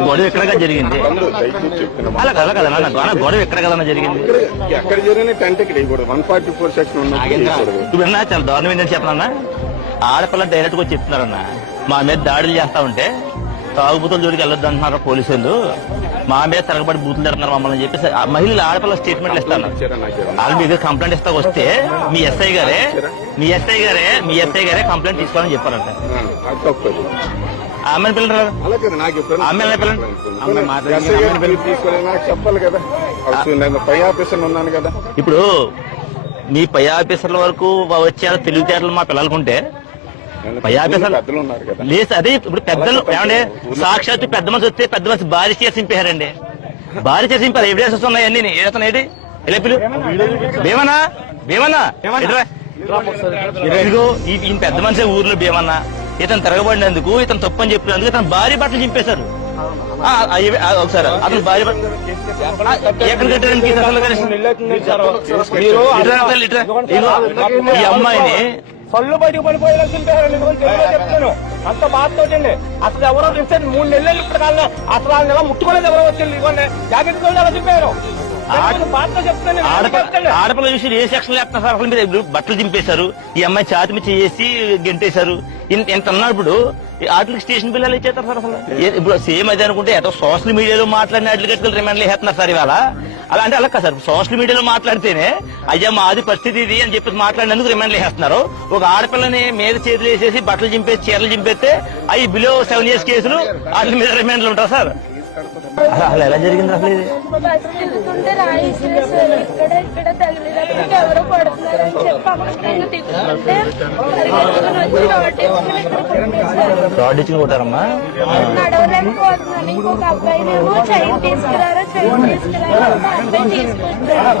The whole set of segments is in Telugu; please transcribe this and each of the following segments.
గొడవ ఎక్కడ జరిగింది? అలా కదా కదా నాన్న గొడవ- ఎక్కడ కదా జరిగింది? ఎక్కడ జరిగిన టెంట్ ఇక్కడ వేయకూడదు. వన్ ఫార్టీ ఫోర్ సెక్షన్ విన్నా చాలా దారుణం ఏంటని చెప్పనన్నా ఆడపిల్ల డైరెక్ట్గా వచ్చి చెప్తున్నారన్న మా మీద దాడులు చేస్తా ఉంటే తాగుబూతుల జోడికి వెళ్ళొద్దు అంటున్నారు పోలీసులు. మా మీద తిరగబడి బూతులు తిడుతున్నారు మమ్మల్ని చెప్పేసి ఆ మహిళలు ఆడపిల్ల స్టేట్మెంట్లు ఇస్తాను? వాళ్ళు మీ దగ్గర కంప్లైంట్ ఇస్తా వస్తే మీ ఎస్ఐ గారే మీ ఎస్ఐ గారే మీ ఎస్ఐ గారే కంప్లైంట్ తీసుకోవాలని చెప్పారంట. అమ్మాయిని పిల్లలు అలా కదా నాకు ఎప్పుడైనా అమ్మాయిని పిల్లలు అమ్మాయి తీసుకోలేదు నాకు చెప్పాలి కదా. నేను పై ఆఫీసర్ ఉన్నాను కదా. ఇప్పుడు మీ పై ఆఫీసర్ల వరకు వచ్చే తెలివితేటలు మా పిల్లలకుంటే పై ఆఫీసర్ పెద్దలు ఉన్నారు కదా. లేదు అదే ఇప్పుడు పెద్దలు ఏమండి సాక్షాత్తు పెద్ద మనిషి వస్తే పెద్ద మనిషి భారీ చేసి చింపారండి భారీ చేసి చింపారు. ఎవిడెన్సెస్ ఉన్నాయి అన్ని ఏదైనా ఎలా పిలు? భీమనా భీమనా. ఇదిగో ఈ- పెద్ద మనిషి ఊర్లో భీమన్నా. ఇతను తిరగబడినందుకు ఇతను తప్పని చెప్పినందుకు ఇతను భారీ బట్టలు చింపేశారు. ఒకసారి అతను భారీ బట్టలు ఎక్కడ కట్టారండి కేసు ఈ అమ్మాయిని పళ్ళు బయటకు పడిపోయేలా చింపారు చెప్తాను అంత బాధతోటండి అసలు ఎవరో తెలిస్తే మూడు నెలలు ఇప్పుడు కాదు అసలు ఆ నెల ముట్టుకోలేదు ఎవరో వచ్చింది. ఇవ్వండి. జాకెట్ అలా చింపారు ఆడపిల్ల చూసి ఏ సెక్షన్ లేకపోతే సార్ అసలు మీరు బట్టలు దింపేశారు ఈ అమ్మాయి ఛాతి మీద చేసి గెంటేశారు. ఇంత అన్నప్పుడు ఆటలకి స్టేషన్ బిల్లాలు ఇచ్చేస్తారు సార్ అసలు? ఇప్పుడు సేమ్ అదే అనుకుంటే ఏదో సోషల్ మీడియాలో మాట్లాడిన అడ్లు కట్టుకుని రిమాండ్లు వేస్తున్నారు సార్ ఇవాళ. అలా అంటే అలా కాదు సార్. సోషల్ మీడియాలో మాట్లాడితేనే అయ్యా మాది పరిస్థితి ఇది అని చెప్పి మాట్లాడినందుకు రిమాండ్లు వేస్తున్నారు. ఒక ఆడపిల్లని మీద చేతులు వేసేసి బట్టలు చింపేసి చీరలు చింపేస్తే అవి బిలో సెవెన్ ఇయర్స్ కేసులు వాటి మీద రిమాండ్లు ఉంటారు సార్. అసలు అసలు ఎలా జరిగింది అసలు ఇది వెళ్తుంటే రాయి విసిరేసారు. ఇక్కడ ఇక్కడ తగిలినప్పటికీ ఎవరో కొడుతున్నారని చెప్పి అక్కడికి నేను తిప్పుకుంటే పరిగెత్తుకుని వచ్చి రోడ్డు వేసుకుని ఇక్కడ కొట్టేశారు. రాడ్ ఇచ్చి కొట్టారమ్మా నడవలేకపోతున్నాను ఇంకొక అబ్బాయినేమో చైన్ తీసుకురారా చైన్ తీసుకురారా ఒక అబ్బాయి తీసుకొచ్చారు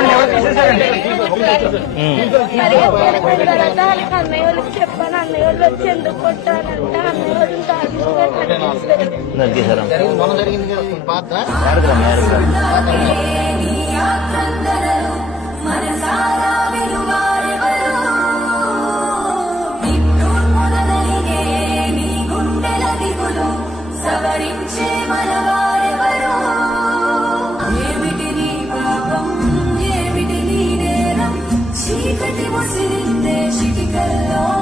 ఇలా పట్టేసి తర్వాత వాళ్ళకి అన్నయ్య వాళ్ళకి చెప్పాను అన్నయ్య వాళ్ళు వచ్చి ఎందుకు కొట్టారంటే అన్నయ్య వాళ్ళని తాగించుకొని తీసుకెళ్ళారు నరికేశారు He was sitting there shaking the law.